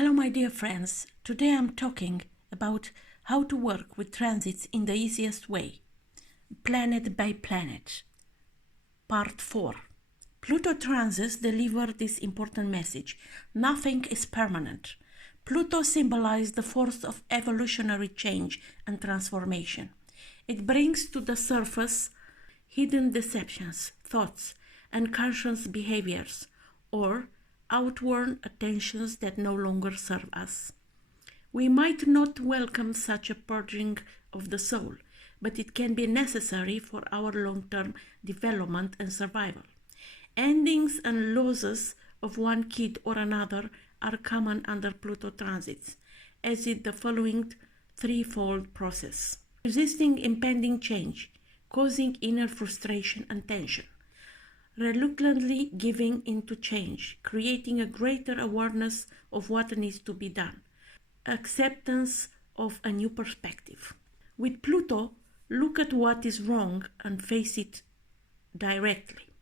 Hello, my dear friends. Today I'm talking about how to work with transits in the easiest way, planet by planet. Part 4. Pluto transits deliver this important message. Nothing is permanent. Pluto symbolizes the force of evolutionary change and transformation. It brings to the surface hidden deceptions, thoughts, and conscious behaviors, or outworn attentions that no longer serve us. We might not welcome such a purging of the soul, but it can be necessary for our long-term development and survival. Endings and losses of one kid or another are common under Pluto transits, as is the following threefold process. Resisting impending change, causing inner frustration and tension. Reluctantly giving into change, creating a greater awareness of what needs to be done. Acceptance of a new perspective. With Pluto, look at what is wrong and face it directly.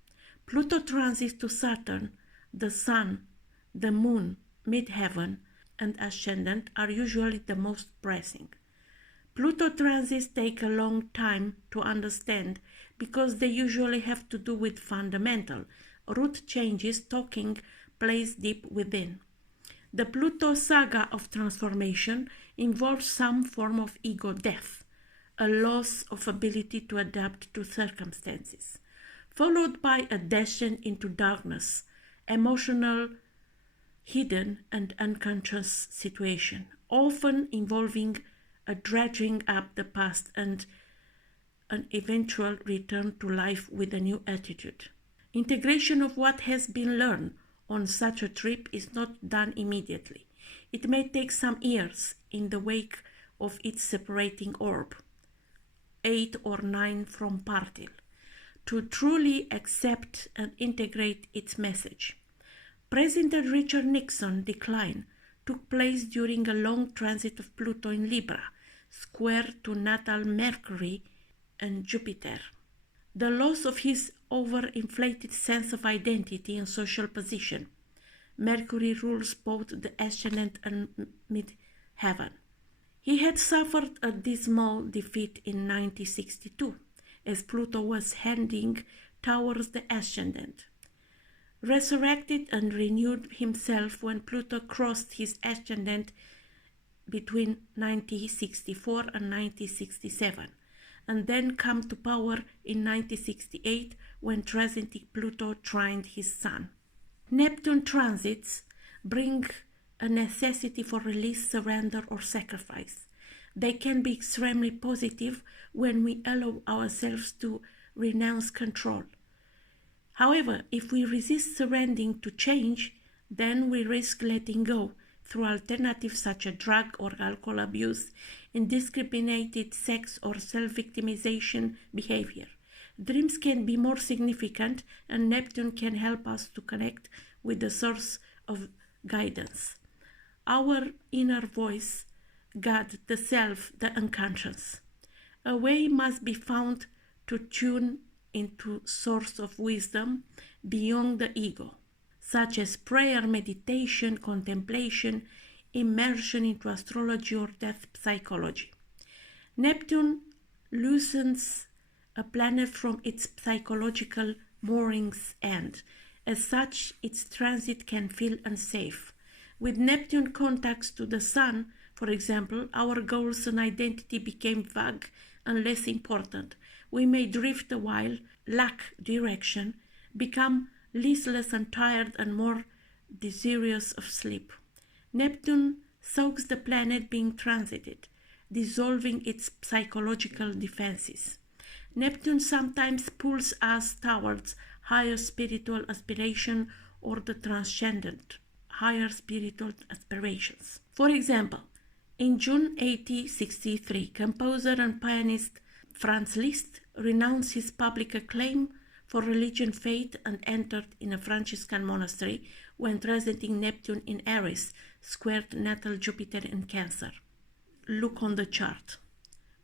Pluto transits to Saturn, the Sun, the Moon, midheaven, and ascendant are usually the most pressing. Pluto transits take a long time to understand because they usually have to do with fundamental, root changes taking place deep within. The Pluto saga of transformation involves some form of ego death, a loss of ability to adapt to circumstances, followed by a descent into darkness, emotional, hidden and unconscious situation, often involving a dredging up the past and an eventual return to life with a new attitude. Integration of what has been learned on such a trip is not done immediately. It may take some years in the wake of its separating orb, 8 or 9 from Partil, to truly accept and integrate its message. President Richard Nixon's decline took place during a long transit of Pluto in Libra, square to natal Mercury and Jupiter. The loss of his overinflated sense of identity and social position. Mercury rules both the ascendant and midheaven. He had suffered a dismal defeat in 1962, as Pluto was heading towards the ascendant. Resurrected and renewed himself when Pluto crossed his ascendant between 1964 and 1967, and then come to power in 1968 when transiting Pluto trined his Sun. Neptune transits bring a necessity for release, surrender, or sacrifice. They can be extremely positive when we allow ourselves to renounce control. However, if we resist surrendering to change, then we risk letting go through alternatives such as drug or alcohol abuse, indiscriminated sex or self-victimization behavior. Dreams can be more significant, and Neptune can help us to connect with the source of guidance. Our inner voice, God, the self, the unconscious. A way must be found to tune into source of wisdom beyond the ego, such as prayer, meditation, contemplation, immersion into astrology or depth psychology. Neptune loosens a planet from its psychological moorings, and as such its transit can feel unsafe. With Neptune contacts to the Sun, for example, our goals and identity became vague and less important. We may drift a while, lack direction, become listless and tired, and more desirous of sleep. Neptune soaks the planet being transited, dissolving its psychological defenses. Neptune sometimes pulls us towards higher spiritual aspiration or the transcendent, higher spiritual aspirations. For example, in June 1863, composer and pianist Franz Liszt renounced his public acclaim for religion faith and entered in a Franciscan monastery when transiting Neptune in Aries, squared natal Jupiter in Cancer. Look on the chart.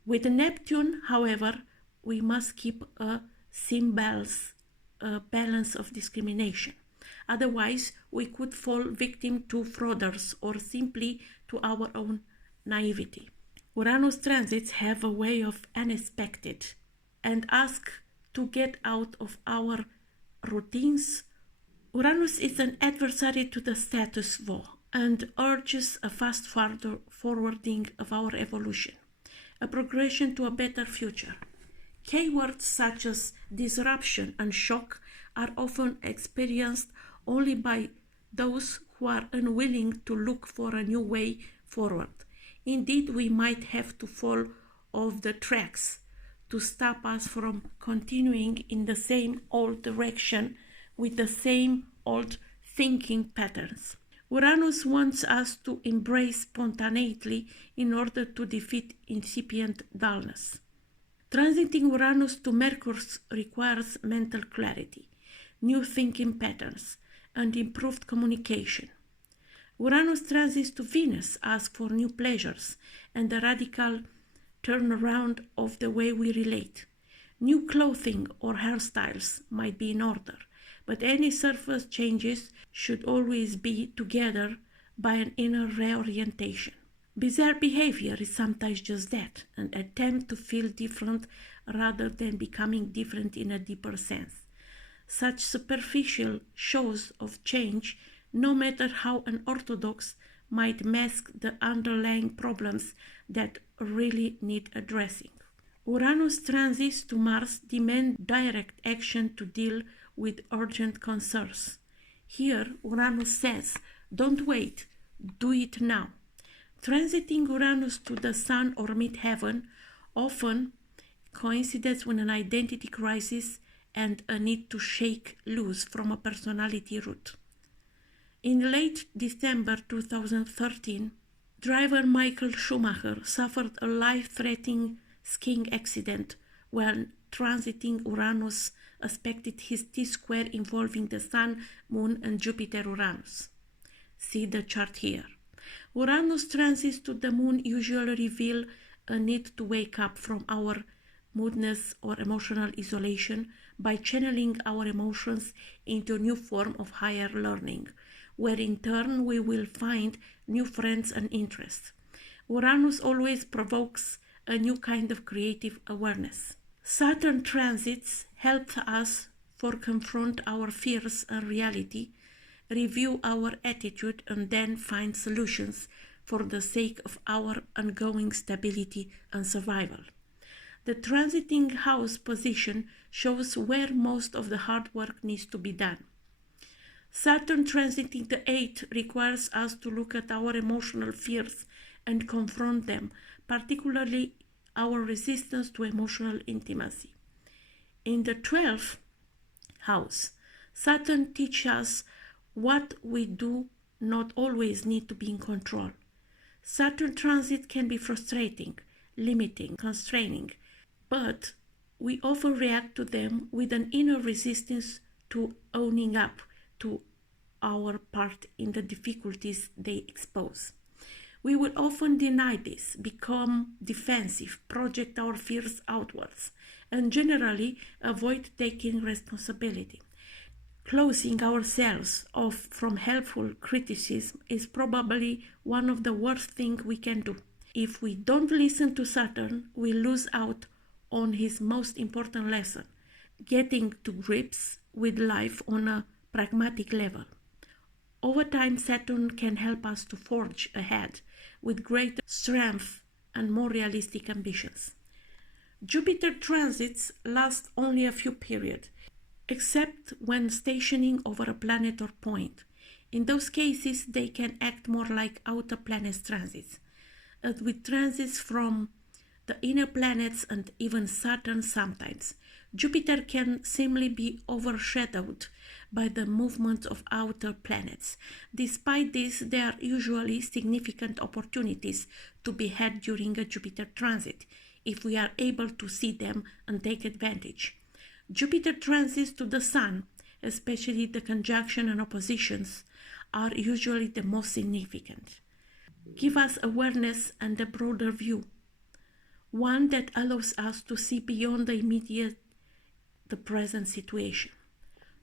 With Neptune, however, we must keep a balance of discrimination. Otherwise, we could fall victim to frauders or simply to our own naivety. Uranus transits have a way of unexpected and ask to get out of our routines. Uranus is an adversary to the status quo and urges a fast forwarding of our evolution, a progression to a better future. Keywords such as disruption and shock are often experienced only by those who are unwilling to look for a new way forward. Indeed, we might have to fall off the tracks to stop us from continuing in the same old direction with the same old thinking patterns. Uranus wants us to embrace spontaneity in order to defeat incipient dullness. Transiting Uranus to Mercury requires mental clarity, new thinking patterns, and improved communication. Uranus transits to Venus asks for new pleasures and a radical turnaround of the way we relate. New clothing or hairstyles might be in order, but any surface changes should always be together by an inner reorientation. Bizarre behavior is sometimes just that, an attempt to feel different rather than becoming different in a deeper sense. Such superficial shows of change, no matter how unorthodox, might mask the underlying problems that really need addressing. Uranus transits to Mars demand direct action to deal with urgent concerns. Here, Uranus says, don't wait, do it now. Transiting Uranus to the Sun or midheaven often coincides with an identity crisis and a need to shake loose from a personality root. In late December 2013, driver Michael Schumacher suffered a life-threatening skiing accident when transiting Uranus aspected his T-square involving the Sun, Moon and Jupiter-Uranus. See the chart here. Uranus transits to the Moon usually reveal a need to wake up from our moodiness or emotional isolation by channeling our emotions into a new form of higher learning, where in turn we will find new friends and interests. Uranus always provokes a new kind of creative awareness. Saturn transits help us for confront our fears and reality, review our attitude and then find solutions for the sake of our ongoing stability and survival. The transiting house position shows where most of the hard work needs to be done. Saturn transiting the 8th requires us to look at our emotional fears and confront them, particularly our resistance to emotional intimacy. In the 12th house, Saturn teaches us what we do not always need to be in control. Saturn transit can be frustrating, limiting, constraining, but we often react to them with an inner resistance to owning up to our part in the difficulties they expose. We will often deny this, become defensive, project our fears outwards, and generally avoid taking responsibility. Closing ourselves off from helpful criticism is probably one of the worst things we can do. If we don't listen to Saturn, we lose out on his most important lesson, getting to grips with life on a pragmatic level. Over time, Saturn can help us to forge ahead with greater strength and more realistic ambitions. Jupiter transits last only a few periods, except when stationing over a planet or point. In those cases, they can act more like outer planets transits, as with transits from the inner planets and even Saturn sometimes. Jupiter can seemingly be overshadowed by the movement of outer planets. Despite this, there are usually significant opportunities to be had during a Jupiter transit, if we are able to see them and take advantage. Jupiter transits to the Sun, especially the conjunction and oppositions, are usually the most significant. Give us awareness and a broader view, one that allows us to see beyond the present situation.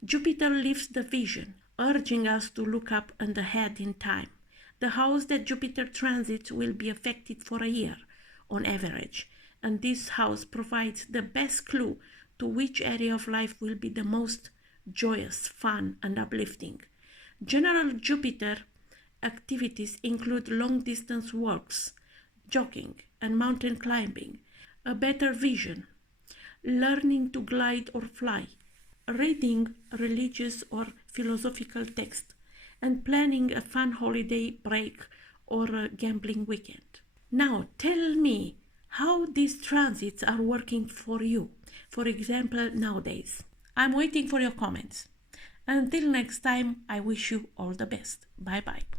Jupiter lifts the vision, urging us to look up and ahead in time. The house that Jupiter transits will be affected for a year, on average, and this house provides the best clue to which area of life will be the most joyous, fun, and uplifting. General Jupiter activities include long-distance walks, jogging, and mountain climbing, a better vision, learning to glide or fly, reading religious or philosophical text, and planning a fun holiday break or a gambling weekend. Now, tell me how these transits are working for you, for example, nowadays. I'm waiting for your comments. Until next time, I wish you all the best. Bye bye.